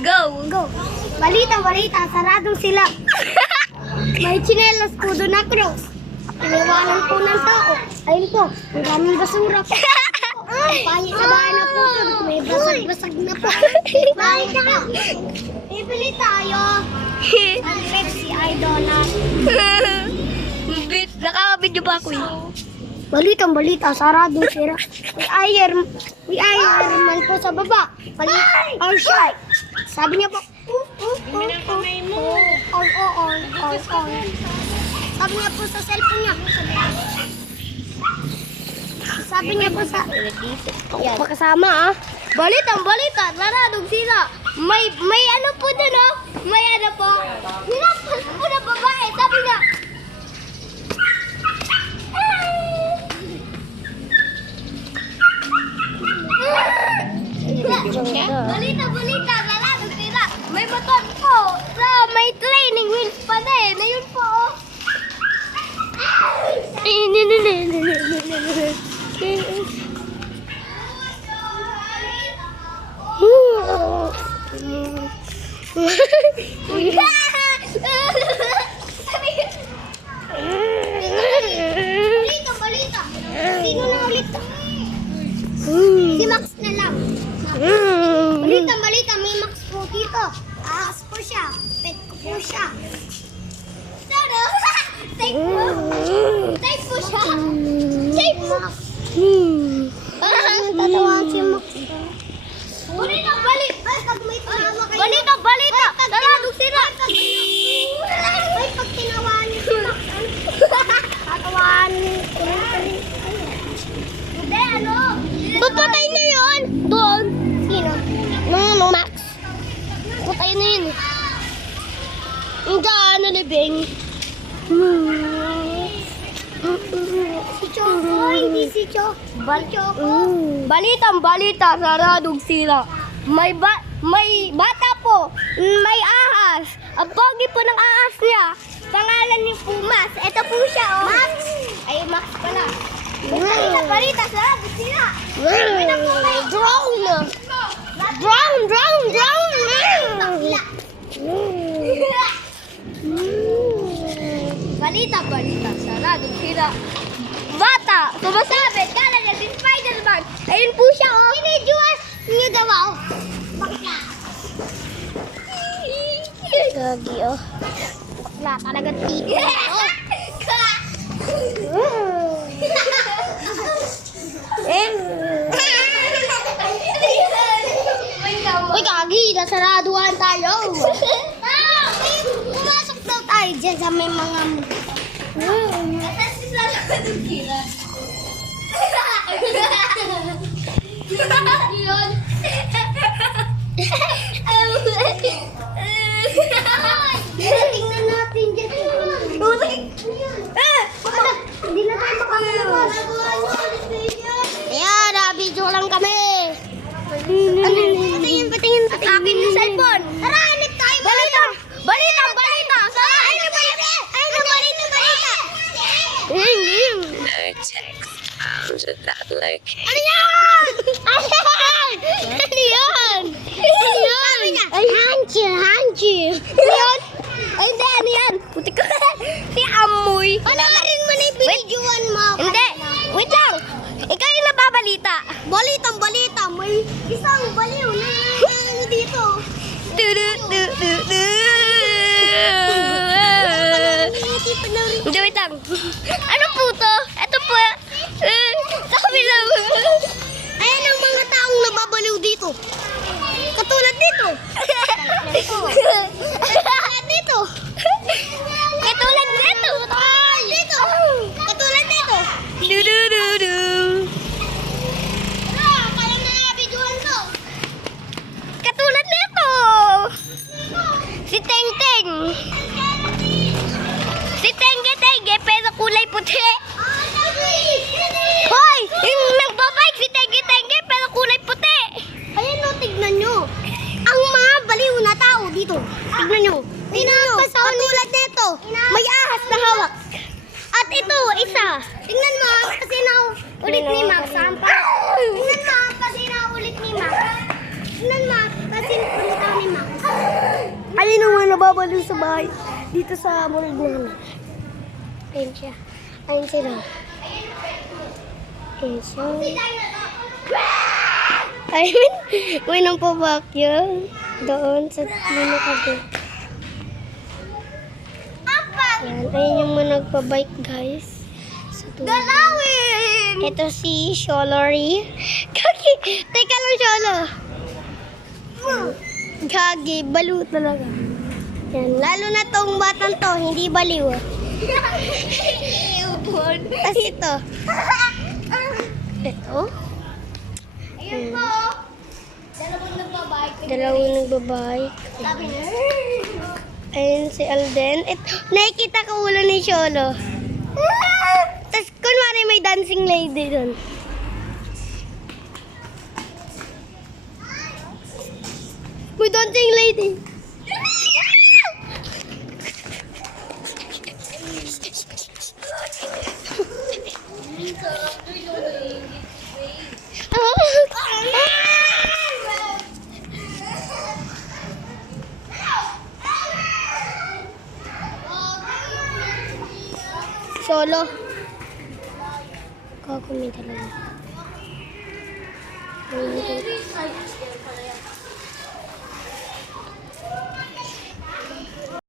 Go! Go. Balita, saradong sila. May tsinelas po doon na cross. Iniwanan po ng tao. Ayun po, ang daming basura po. Pahit sa bahay na po. May basag-basag na po. Balik na. Bibili tayo. Ang Pepsi ay donut. Nakaka-video pa ako eh. Balita, saradong sila. May Ironman po sa baba. Or shy. Sabi niya po, on. Sabi niya po sa cellphone niya. Sabi niya po sa... Yan. Pakasama ah. Balita, saradong sila. May ano po dun oh. May ano po. Hinampas po na babae. Sabi niya, balita, saradong sila. May motor po. May training wheels pa din. Ayun po oh. Balita. Sino na ulit? Si Max na lang. Balita, may Max po dito. Ahas po siya. Pet ko po siya. Safe po siya. Safe po. Tatawaan si Max. Balita. Saradong sila. Ay, pag tinawaan niyo si Max. Tatawaan niyo. Hindi, ano? Papatay na yun. Doon. Sino? No, Max. Patay na yun. Hindi, libing. Si Choco, hindi si Choco. Balita, saradong sila. May bata po, may ahas. Ang pogi po ng ahas niya. Pangalan ni Pumas. Ito po siya, oh. Max. Ay, Max pala. Balita, saradong sila. Drone. Balita, saradong sila. Bata, sumasabit, kala niya si Spider-Man. Ayun po siya, oh. Pinidyoan niyo daw, oh. Bakla. Gagi, oh. Bakla talaga tigil, oh. Uy, Gagi, nasaraduhan tayo. Pumasok daw tayo dyan sa may mga... Tingnan natin dyan. Hindi na tayo makalabas. Ayan, video lang kami. Patingin. Akin yung cellphone. Tara, hanip tayo. Balita. No text found at that location. Ano yan? Hanchi. Ay, hindi, ano yan? Puti ko. Si Amoy. Panoorin mo na yung pinidyoan mo. Hindi. Wait lang. Ikaw yung nababalita. Balita. May isang baliw na dito. Hindi, wait lang. Ano po to? Ito po. Sabi lang. Ayan ang mga taong nababaliw dito. Katulad dito. Katulad dito. Katulad nito. Si Teng. Si Tenge, pero kulay puti. Hoy! Yung nagbabike si Tenge, pero kulay puti. Ayan o, tignan nyo. Ang mga baliw na tao dito. Tignan nyo. Katulad nito. May ahas na hawak. At ito, isa. Tingnan mo, kasi ulit ni Max. Tingnan mo, kasi ulit ni Max. babaliw sa bahay. Dito sa murag namin. Ayun siya. Ayun sila. Ayun siya. Ayun. May nang pabakyo. Doon sa lino kabe. Yan. Ayun yung mga nagpabike, guys. Galawin! Ito si Sholori. Kaki! Teka lang, Sholo. Gagi, baliw talaga. Yan, lalo na tong batang to, hindi baliw. Tapos ito. Ito. Ayun po. Dalawang nagbabike. Dalawang nagbabike. Sabi niya. Ayun si Alden. Nakikita ko ulo ni Sholo. Tapos kunwari may dancing lady doon. May dancing lady. Solo. Kakumita lang.